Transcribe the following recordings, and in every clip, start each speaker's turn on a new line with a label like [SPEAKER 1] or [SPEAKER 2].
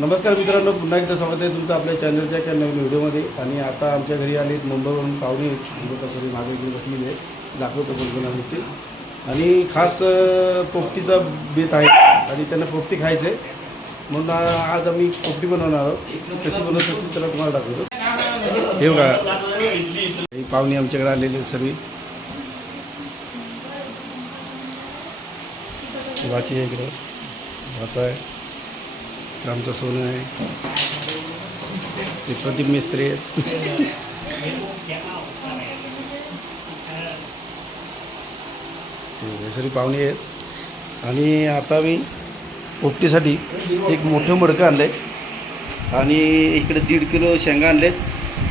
[SPEAKER 1] नमस्कार मित्रांनो पुन्हा एकदा स्वागत आहे तुमचं आपल्या चॅनलच्या एका नवीन व्हिडिओमध्ये. आणि आता आमच्या घरी आले मुंबईवरून पाहुणे तसं मागे घेऊन बसलेली आहे दाखवतो कोणकोणा गोष्टी आणि खास पोपटीचा बेत आहे. आणि त्यांना पोपटी खायचं आहे म्हणून आज आम्ही पोपटी बनवणार आहोत. कशी बनवतो शकतो त्याला तुम्हाला दाखवतो. हे बघा. ही पाहुणे आमच्याकडे आलेले आहेत सर्व. वाची आहे इकडे. वाचा आहे. आमचं सोनं आहे. ते प्रदीप मिस्त्री आहेत. हे पाहुणे आहेत. आणि आता मी पोपटीसाठी एक मोठं मडकं आणलं आहे आणि इकडे दीड किलो शेंगा आणलेत.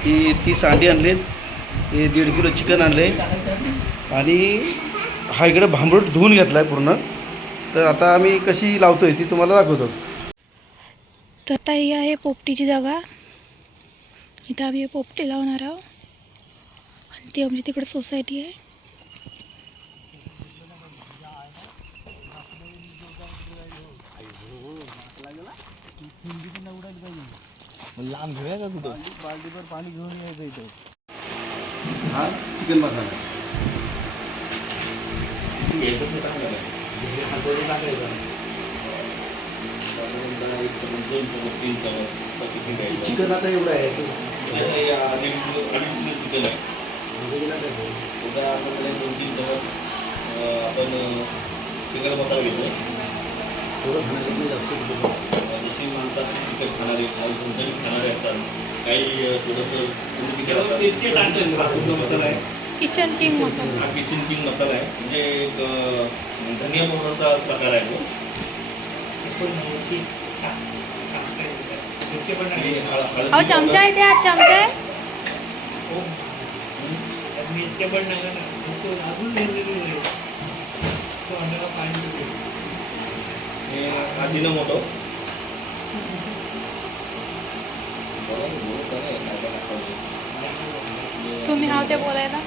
[SPEAKER 1] ती तीस अंडी आणलेत. हे दीड किलो चिकन आणलं आहे आणि हा इकडे भांबरूट धुवून घेतला आहे पूर्ण. तर आता आम्ही कशी लावतो आहे ती तुम्हाला दाखवतो.
[SPEAKER 2] तर आता ही आहे पोपटीची जागा. इथं आम्ही पोपटी लावणार आहोत. आणि ती आमची तिकडे सोसायटी आहे.
[SPEAKER 3] लांब घेऊया का कुठं? पाणी घेऊन यायचं इथं.
[SPEAKER 1] हा? चिकन मसाला. चिकन आता एवढं आहे तो
[SPEAKER 4] उद्या आपल्याकडे दोन तीन चमच अं, आपण चिकन मसाला
[SPEAKER 1] थोडं जास्त.
[SPEAKER 4] जशी माणसं असतील चिकन खाणारे काही झणझणीत खाणारे असतात काही अं, थोडंसं तिखट असतात. हा मसाला आहे
[SPEAKER 2] किचन किंग मसाला
[SPEAKER 4] हा किचन किंग मसाला आहे म्हणजे एक अं, धनिया पावडरचा प्रकार आहे तो आणि
[SPEAKER 2] अहो चमचा आहे त्या चमचा आहे?
[SPEAKER 4] हे.
[SPEAKER 2] तुम्ही हाव ते बोलायला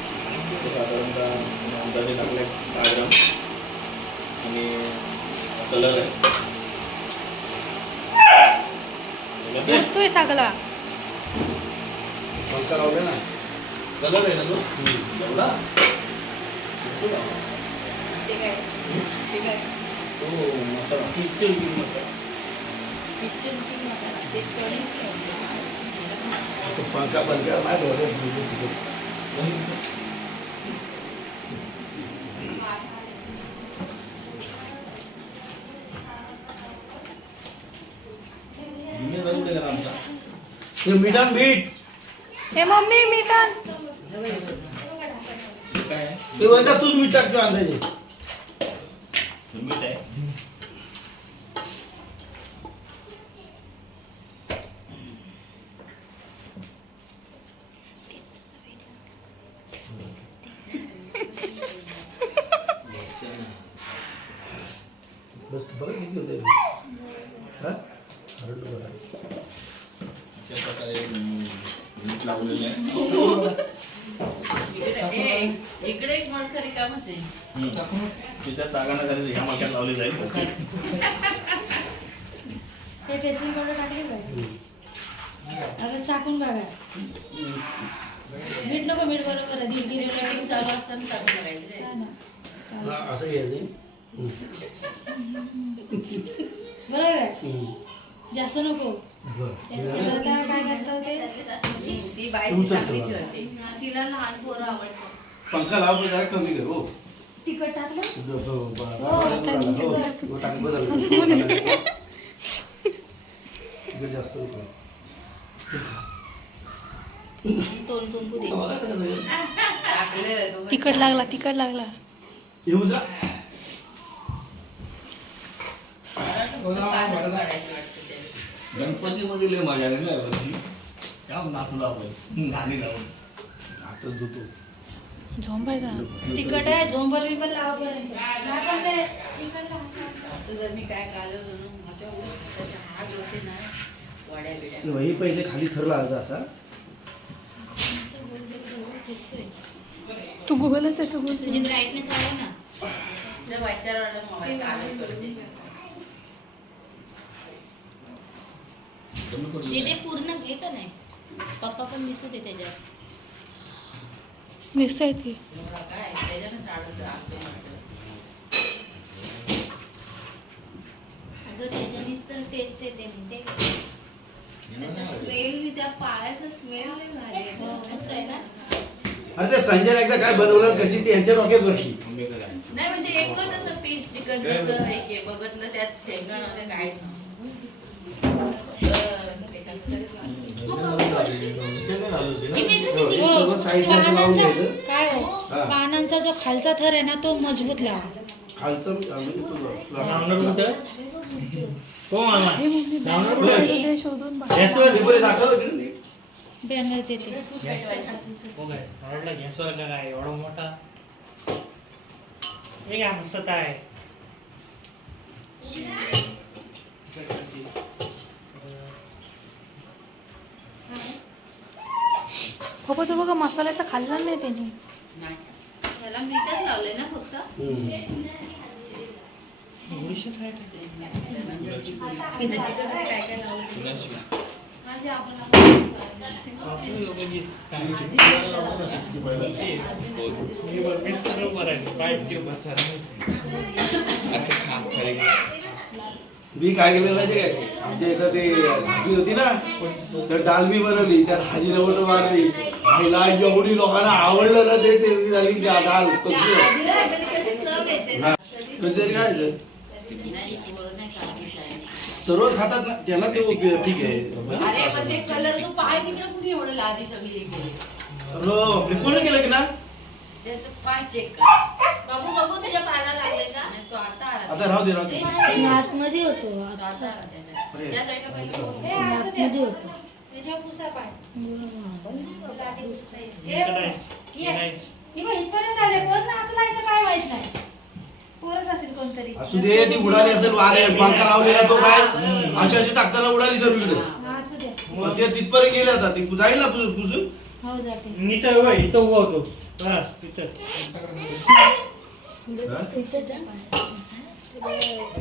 [SPEAKER 4] साधारणतः टाकले दहा ग्राम आणि कलर आहे.
[SPEAKER 2] उडतोय सगळा
[SPEAKER 1] पंखा लावले ना
[SPEAKER 4] कलर आहे ना तो एवढा तो मसाला किचन किंग मसाला
[SPEAKER 1] तो पंखा पंखा नाही डोळे डोळे तिकडे.
[SPEAKER 4] मी जाऊ दे का आमचा.
[SPEAKER 1] हे मीठ आण, मीठ.
[SPEAKER 2] हे मम्मी मी पण
[SPEAKER 4] काय आहे
[SPEAKER 1] ते वरचा तूच मीठ टाकतो अंदाजे
[SPEAKER 4] हे मीठ आहे
[SPEAKER 1] बस बघा किती होते हा हरड बघा.
[SPEAKER 4] अशा प्रकारे अं, मीठ लावलेलं आहे
[SPEAKER 5] इकडे एक मणका रिकामच आहे
[SPEAKER 4] हम्म. त्याच्यात जागा झाली ह्या मक्यात लावली जाईल
[SPEAKER 6] ते ड्रेसिंग पावडर टाकली पाहिजे आता चाकून बघा मीठ नको मीठ बरोबर आहे दीड किलो
[SPEAKER 5] कटिंग चालू असताना चालू करायचं रे.
[SPEAKER 6] हा ना.
[SPEAKER 1] हा, असं घ्यायचं
[SPEAKER 6] बरोबर आहे
[SPEAKER 1] हम्म.
[SPEAKER 6] जास्त नको
[SPEAKER 1] बरं.
[SPEAKER 6] त्याला आता काय करतात ते
[SPEAKER 5] ती बायची
[SPEAKER 1] तुमचं
[SPEAKER 5] चांगली
[SPEAKER 1] सगळं.
[SPEAKER 5] खेळते
[SPEAKER 6] तिला लहान पोरं आवडतात
[SPEAKER 1] पंखा लाव जरा कमी कर हो.
[SPEAKER 6] तिखट टाकलं?
[SPEAKER 1] हो, हो.
[SPEAKER 6] हो,
[SPEAKER 1] हो, हो, टाक. तिखट जास्त नको.
[SPEAKER 5] तोंड चुंकू दे.
[SPEAKER 1] बघा आता कसं आहे.
[SPEAKER 5] टाकलं तो
[SPEAKER 2] तिकट लागला तिकट लागला.
[SPEAKER 1] येऊ जा.
[SPEAKER 4] गणपतीमध्ये लय मजा आली ना यावर्षी. त्या नाचलो आपण गाणी लावून.
[SPEAKER 1] हातात धुतो
[SPEAKER 2] झोंबायचा.
[SPEAKER 6] तिखट आहे झोंबर बिंबर लावापर्यंत.
[SPEAKER 5] असं जर मी काय काढलं म्हणून माझ्या त्याच्या हात होते ना वाड्या बिड्या.
[SPEAKER 1] हे पहिले खाली थरला आता.
[SPEAKER 2] तू गुगलच आहे तू गुगल.
[SPEAKER 6] तुझी ब्राईटनेस ना.
[SPEAKER 5] मोबाईल काढून
[SPEAKER 6] पूर्ण घे का नाही? पप्पा पण दिसत त्याच्यात.
[SPEAKER 2] ते
[SPEAKER 6] त्याच्यानेच तर टेस्ट येते?
[SPEAKER 7] स्मेल त्या स्मेल आहे.
[SPEAKER 6] हो, मस्त आहे ना?
[SPEAKER 1] अरे ते संजय एकदा काय बनवलं कशी ती यांच्या डोक्यात बसली?
[SPEAKER 5] नाही म्हणजे एकच असं पीस चिकन जसं एक आहे बघितलं त्यात शेंगा काय
[SPEAKER 2] पानांचा काय हो पानांचा जो खालचा थर आहे ना तो मजबूत लावा.
[SPEAKER 1] खालचं
[SPEAKER 3] लावणार कुठं हो मामा लावणार कुठं
[SPEAKER 2] शोधून
[SPEAKER 3] गॅसवर
[SPEAKER 2] बॅनर देते.
[SPEAKER 3] हो काय गॅसवर का काय एवढा मोठा हे काय हसत आहे.
[SPEAKER 2] पप्पा तो बघा मसाल्याचा खाल्ला नाही त्यांनी.
[SPEAKER 5] नाही
[SPEAKER 7] त्याला मीठच लावलंय ना फक्त.
[SPEAKER 1] हम्म.
[SPEAKER 3] एवढीशीच आहे.
[SPEAKER 5] चिकन काय काय लावलं
[SPEAKER 7] माझे आपण
[SPEAKER 1] मी काय केलं माहिती काय आमच्या इथं ते भाजी होती ना तर डालमी बनवली त्यात हाजी नवट मारली. आईला एवढी लोकांना आवडलं ना ते टेस्टी झाली की डाल कसली काय?
[SPEAKER 5] नाही नाही
[SPEAKER 1] सर्व खातात ना त्यांना ते ठीक आहे.
[SPEAKER 5] म्हणजे कोणी केलं
[SPEAKER 1] की ना?
[SPEAKER 5] त्याचं पाय चेक कर.
[SPEAKER 7] बाबू बघू तुझ्या पायाला लागले का?
[SPEAKER 5] नाही तो आता आला.
[SPEAKER 1] आता राहू दे राहू दे.
[SPEAKER 6] आतमध्ये होतो
[SPEAKER 5] तो आता. आला त्याच्यात
[SPEAKER 1] अरे.
[SPEAKER 5] त्या साईडला पहिले कोण?
[SPEAKER 6] आतमध्ये होतो.
[SPEAKER 7] त्याच्या पुसा पाय.
[SPEAKER 6] इथपर्यंत आले. कोण नाचला इथं काय माहीत नाही. पोरच असेल कोणतरी.
[SPEAKER 1] असू दे ती उडाली असेल वारे पंखा लावलेला तो काय? अशी अशी टाकताना उडाली सर्वीकडे
[SPEAKER 6] हा, असू द्या
[SPEAKER 1] मग ते तिथपर्यंत गेले आता. ती जाईल ना पुसून
[SPEAKER 6] हो जाते
[SPEAKER 3] इथं उभा होतो. तिथं?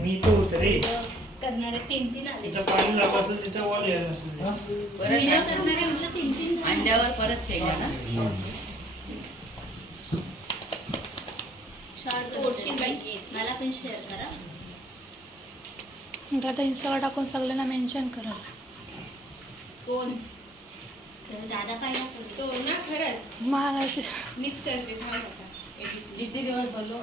[SPEAKER 3] मी इथं होतो रे.
[SPEAKER 6] करणारे तीन तीन आले.
[SPEAKER 3] तिथं पाणी लावायचं तिथं वॉल यायला
[SPEAKER 5] परत
[SPEAKER 6] व्हिडिओ करणारे म्हटलं तीन तीन
[SPEAKER 5] अंड्यावर परत शेंगा ना?
[SPEAKER 6] तोडशील बाई. मला पण शेअर करा.
[SPEAKER 2] आता इंस्टाला टाकून सगळ्यांना मेन्शन करा.
[SPEAKER 7] कोण? तो ना खरंच.
[SPEAKER 2] मग
[SPEAKER 7] मीच करते थांब आता. Edit.
[SPEAKER 5] किती दिवस बोललो?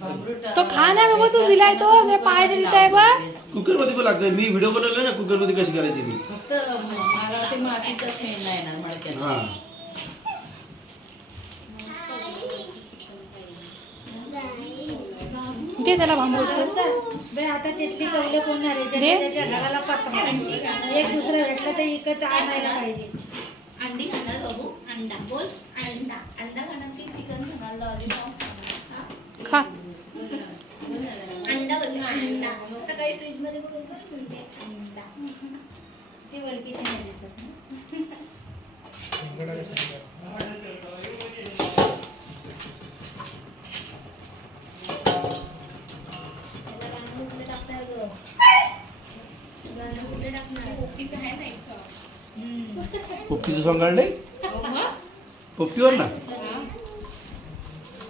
[SPEAKER 5] भांबरूट
[SPEAKER 2] तो खा ना बाबा तू दिलाय तो जे पाय बा
[SPEAKER 1] कुकरमध्ये पण लागतं मी व्हिडिओ बनवले ना कुकरमध्ये कशी करायची ती?
[SPEAKER 5] फक्त मला वाटते मातीचा स्मेल नाही येणार मडक्यात.
[SPEAKER 1] हा.
[SPEAKER 2] दे त्याला भांबवतो
[SPEAKER 6] बे आता तिथली कवले कोणणार आहे त्याच्या घराला पत्र एक दुसरं भेटलं तर इकत आणायला पाहिजे.
[SPEAKER 7] अंडी खाणार बाबू. अंडा. बोल. अंडा. अंडा खाणार की चिकन खाणार लॉलीपॉप
[SPEAKER 2] खा.
[SPEAKER 7] अंडा बघ अंडा. सकाळी फ्रीजमध्ये बघून काय म्हणते? अंडा.
[SPEAKER 6] ती वलकीची नाही दिसत.
[SPEAKER 7] पोपटीचं
[SPEAKER 1] सॉंग काढले
[SPEAKER 7] हो मग?
[SPEAKER 1] पोपटीवर ना.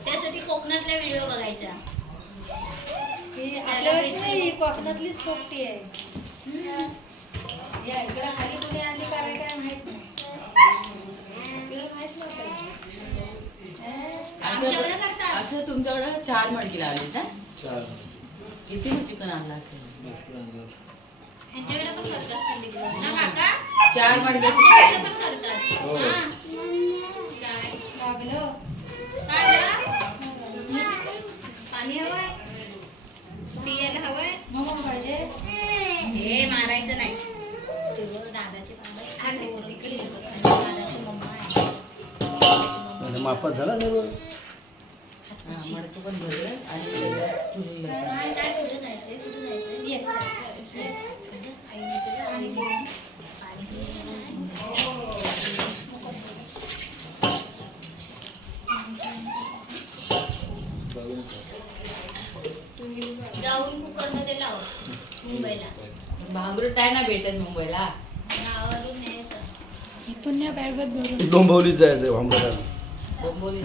[SPEAKER 6] त्यासाठी कोकणातल्या व्हिडिओ बघायच्या.
[SPEAKER 7] ही
[SPEAKER 6] नाही ही कोकणातलीच पोपटी आहे. या इकडे खाली कुणी आणली काय काय माहीत नाही. आपल्याला माहीत नव्हतं.
[SPEAKER 7] आमच्याकडे करतात.
[SPEAKER 5] असं तुमच्याकडं चार मडकी लावली का किती चिकन आणलं असेल.
[SPEAKER 7] ह्यांच्याकडे पण करत असतील तिकडं. ना काका
[SPEAKER 5] चार मडक्याची
[SPEAKER 7] पण करतात हा. काय
[SPEAKER 6] लागलं
[SPEAKER 7] काय गं? पाणी हवंय पियाला हवंय
[SPEAKER 6] मग पाहिजे
[SPEAKER 7] हे मारायचं नाही
[SPEAKER 6] ते बघ, दादाची. इकडे बघ. मम्मा आहे दादाची मम्मा.
[SPEAKER 1] मापात झाला सर्व
[SPEAKER 5] मडकं पण भरलं आणि.
[SPEAKER 6] काय काय कुठे जायचंय कुठे जायचंय ये.
[SPEAKER 7] जाऊन कुकरमध्ये लाव मुंबईला.
[SPEAKER 5] भांगरूट आहे ना भेटत मुंबईला.
[SPEAKER 7] गावावरून यायचं
[SPEAKER 2] इथून या बॅगत भरून
[SPEAKER 1] डोंबवलीत जायचं भांबराला.
[SPEAKER 5] डोंबोली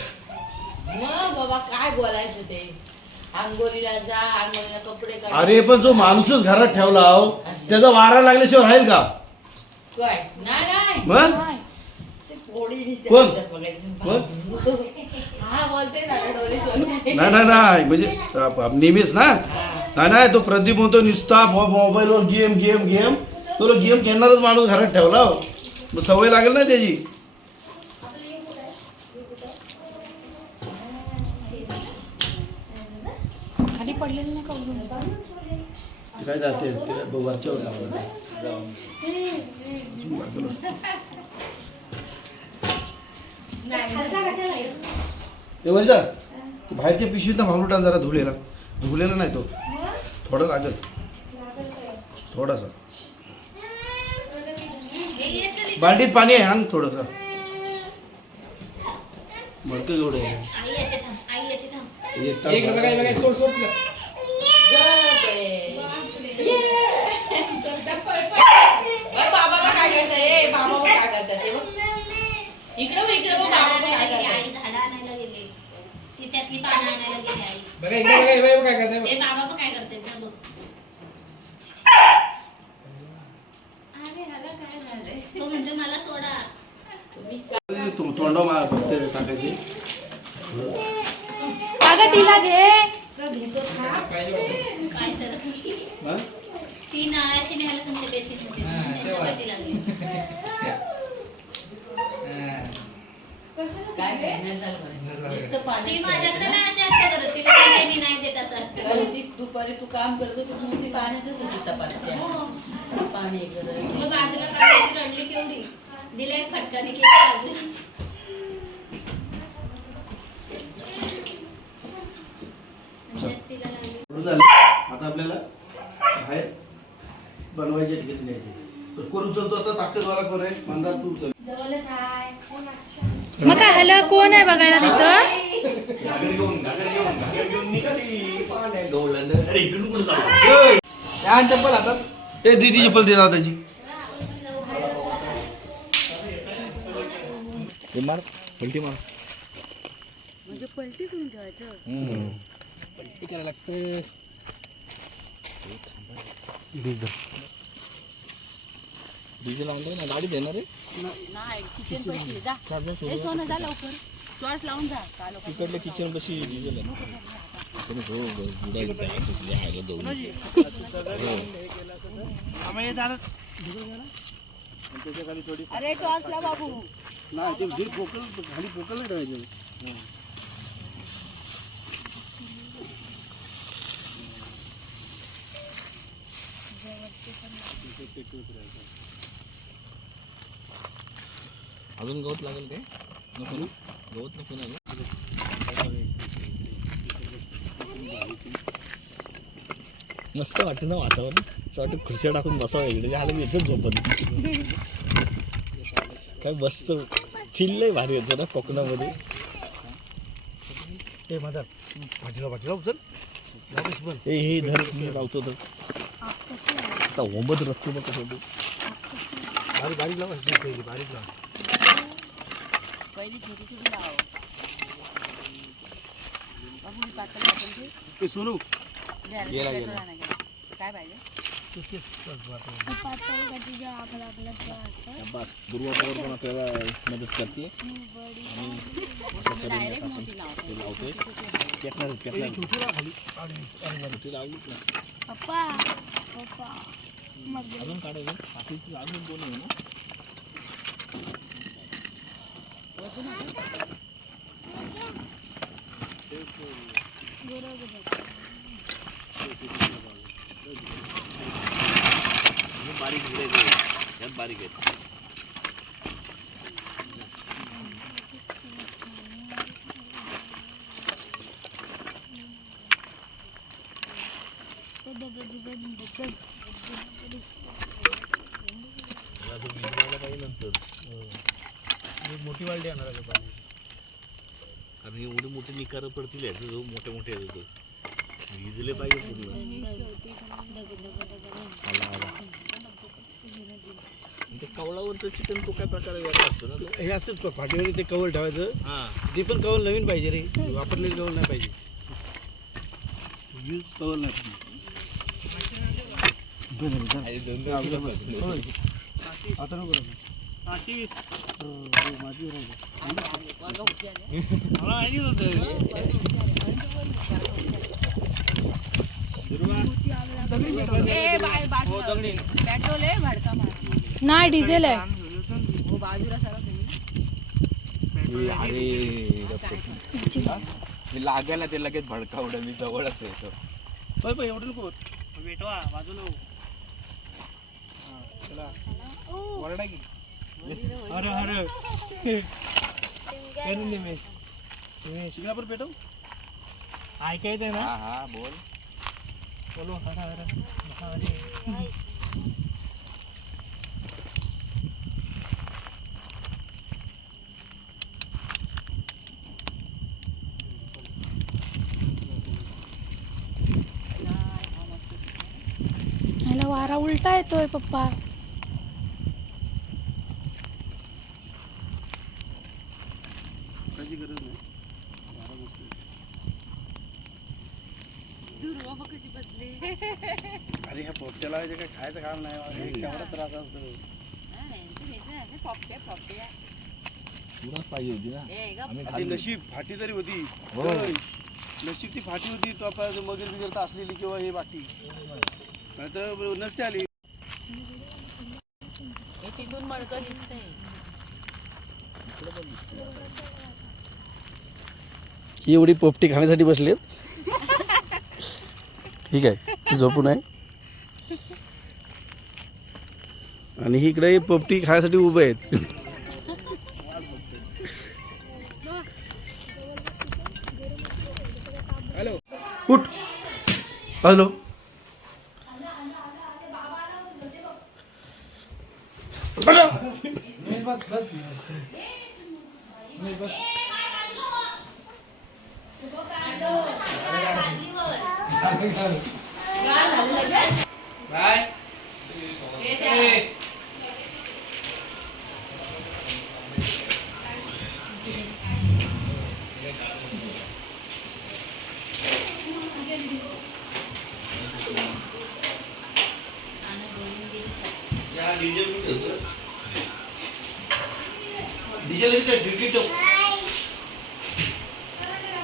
[SPEAKER 5] मग बाबा काय बोलायचं ते? आंघोळीला जा आंघोळीला कपडे काढ.
[SPEAKER 1] अरे पण जो माणूसच घरात ठेवला हो त्याचा वारा लागल्याशिवाय राहील का?
[SPEAKER 5] काय नाही नाही.
[SPEAKER 1] मग?
[SPEAKER 5] ते पोळी नुसती
[SPEAKER 1] कोण?
[SPEAKER 5] हातात बघायचं.
[SPEAKER 1] कोण?
[SPEAKER 5] हा बोलते ना डोळे सोडून.
[SPEAKER 1] नाही नाही नाही. म्हणजे नेहमीच ना? नाही नाही तो प्रदीप म्हणतो नुसता मो- मोबाईलवर गेम गेम गेम. तो गेम खेळणारच माणूस घरात ठेवला हो. मग सवय लागेल ना त्याची?
[SPEAKER 2] पडलेलं उडून
[SPEAKER 1] काय जाते? ते वरच्यावर वर जा तू बाहेरच्या पिशवीत ना भांगरुटा जरा धुलेला. धुलेला नाही तो. थोडा लागेल. थोडासा.
[SPEAKER 7] हे.
[SPEAKER 1] बाल्टीत पाणी आहे आण थोडंसं. मरतं एवढं आहे. एक तास
[SPEAKER 4] एक
[SPEAKER 1] झाला.
[SPEAKER 4] बघा बघा सोड सोड तिला.
[SPEAKER 5] अरे बाबाला काय करतात ए बाबा बघ काय करतात ते बघ इकडे बघ इकडे बघ बाबा बघ काय
[SPEAKER 7] आई
[SPEAKER 5] करतात
[SPEAKER 7] झाडं आणायला गेले ती त्यातली पानं आणायला गेली आई
[SPEAKER 4] बघा इकडे बघा हे बघा काय करताय
[SPEAKER 7] ते
[SPEAKER 4] बघ.
[SPEAKER 7] बाबा पण काय करते जा बघ. अरे ह्याला काय झालंय? तो म्हणजे मला सोडा.
[SPEAKER 1] तू तोंडा मा फक्त टाकायची.
[SPEAKER 2] अगं तिला घे.
[SPEAKER 4] पाहिजे वाटतं.
[SPEAKER 7] काय सर?
[SPEAKER 1] हा?
[SPEAKER 7] ती नाळाशी न्यायला तुमच्या बेसिकमध्ये.
[SPEAKER 4] हा, तेव्हा.
[SPEAKER 7] त्याच्यासाठी लागली.
[SPEAKER 4] हा.
[SPEAKER 5] काय करण्यात झालं नुसतं पाणी
[SPEAKER 7] ती माझ्याकडे नाही अशी असते करत त्यांनी नाही देत असं
[SPEAKER 5] कारण ती दुपारी तू काम करत होतीस म्हणून ती पाण्यातच होती तपासत्या
[SPEAKER 7] हो.
[SPEAKER 5] पाणी करत
[SPEAKER 7] मग बाजूला काढायची रडली केवढी? दिला एक फटकाने केस लागली आणि त्यात तिला लागली.
[SPEAKER 1] बरं झालं. आता आपल्याला बाहेर बनवायचे ठिकाणी न्यायचे तर कोण उचलतो आता? ताकदवाला कोण आहे? मंदार तू उचल.
[SPEAKER 6] जवळच आहे.
[SPEAKER 2] मग काय हॅलो कोण आहे बघायला तिथं?
[SPEAKER 1] घागर घेऊन घागर घेऊन घागर घेऊन निघाली पाण्या गवळण अरे इकडून कुठं चालला?
[SPEAKER 4] या आणि चप्पल हातात
[SPEAKER 1] ए दीदी चप्पल दे दादाची
[SPEAKER 4] मार पलटी मार
[SPEAKER 5] म्हणजे पलटी करून ठेवायचं
[SPEAKER 4] पलटी करायला लागतं डीजे लावून दे ना गाडी देणार आहे
[SPEAKER 5] नाही किचन पैसे जा सोनं जा लवकर शॉर्ट लावून जा.
[SPEAKER 4] तिकडले किचन कशी डिझेल आहे
[SPEAKER 5] अरे टॉर्च ला बाबू.
[SPEAKER 1] नाही ते जे पोकल खाली पोकल ठेवायचे
[SPEAKER 4] अजून गवत लागेल काय? नको ना. गवत नको ना मस्त वाटतं ना वातावरण. वाटतं खुर्च्या टाकून बसावं इकडे. झालं मी इथंच झोपत काय मस्त फील लय भारी होतं ना कोकणामध्ये.
[SPEAKER 1] ए मदर. पाठीला पाठीला उचल.
[SPEAKER 4] ए हे धर मी लावतो तर आता ओंबत रस्ते मग कसं
[SPEAKER 1] बारीक बारीक लावा. बारीक लावा.
[SPEAKER 5] पहिली छोटी छोटी लाव ही
[SPEAKER 1] सोनू.
[SPEAKER 4] गेला, गेला.
[SPEAKER 5] काय पाहिजे?
[SPEAKER 4] दुर्वातावर पण आपल्याला मदत करते.
[SPEAKER 5] डायरेक्ट मोठी लाव
[SPEAKER 4] ते लावतोय. पेटणार पेटणार. छोटी लावलीच ना.
[SPEAKER 7] पप्पा पप्पा.
[SPEAKER 4] अजून काढायचं. पाठीची अजून दोन आहे ना. बारीक बारीक आहेत
[SPEAKER 3] मोठी वालटी आणणार आहे पाणी
[SPEAKER 4] कारण एवढे मोठे निकार पडतील याचे जो मोठे मोठे आहेत तो. भिजले पाहिजे पूर्ण. आला आला आणि ते कवळावरचं चिकन तो काय प्रकार वेगळा असतो ना तो?
[SPEAKER 1] हे असंच फाटीवर ते कवल ठेवायचं.
[SPEAKER 4] हां.
[SPEAKER 1] ती पण कवल नवीन पाहिजे रे. वापरलेलं कवल नाही पाहिजे. यूज कवल नाही होय. आता नको.
[SPEAKER 5] पेट्रोल आहे. भडका.
[SPEAKER 2] नाही डिझेल आहे
[SPEAKER 5] हो, बाजूला
[SPEAKER 8] लागायला ते लगेच भडकावलं मी जवळच येतो.
[SPEAKER 1] एवढं नको
[SPEAKER 8] वरडा की.
[SPEAKER 1] अरे अरे करून दे मी शिंगणा पण पेटव? ऐकायचं ना?
[SPEAKER 8] हा हा बोल.
[SPEAKER 1] बोलो. हरा हरा.
[SPEAKER 2] ह्याला वारा उलटा येतोय पप्पा
[SPEAKER 1] त्याची गरज नाही अरे ह्या पोपट्याला जे काय खायचं काम नाही हे केवढा त्रास असतो.
[SPEAKER 3] तुलाच पाहिजे होती ना. आम्ही खाल्ली.
[SPEAKER 1] नशीब फाटी तरी होती.
[SPEAKER 3] हो.
[SPEAKER 1] नशीब ती फाटी होती तो आपण मगर बिगर तर असलेली किंवा हे बाकी. नाही तर नसते आली.
[SPEAKER 5] हे तिथून मडकं दिसतंय.
[SPEAKER 1] ही एवढी पोपटी खाण्यासाठी बसलेत? ठीक आहे झोपून आहे. आणि ही इकडे पोपटी खायसाठी उभे आहेत. हॅलो उठ हॅलो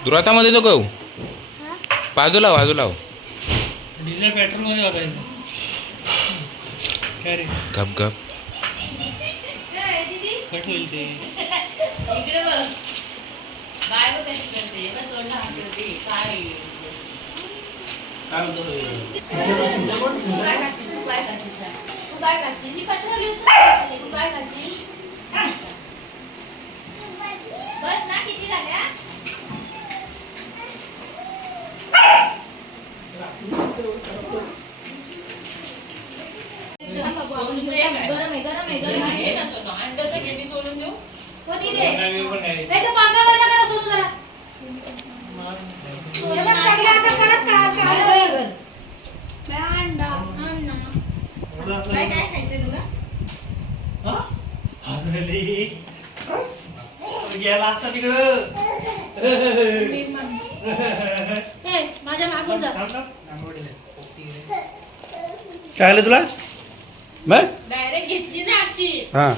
[SPEAKER 9] दुरातामध्ये बाजूला हो, बाजूला हो.
[SPEAKER 3] डिझेल पेट्रोलमध्ये वापरायचं काय रे?
[SPEAKER 9] गप गप.
[SPEAKER 3] कट होईल ते.
[SPEAKER 5] काय?
[SPEAKER 1] काय
[SPEAKER 6] बस ना किती झाल्या गरम आहे गरम आहे गरम आहे.
[SPEAKER 5] हे नसतो अंड्याचं घे मी सोडून देऊ.
[SPEAKER 6] हो तिथे त्याच्या पांघरामध्ये करा सोडू जरा. हे बघ, सगळे आता परत का- का- कर. काय काय खायचंय तुला?
[SPEAKER 3] गेला असता तिकडं.
[SPEAKER 6] ए, माझ्या मागून जा.
[SPEAKER 1] काय आलं तुला? मग?
[SPEAKER 5] डायरेक्ट घेतली ना अशी.
[SPEAKER 1] हां.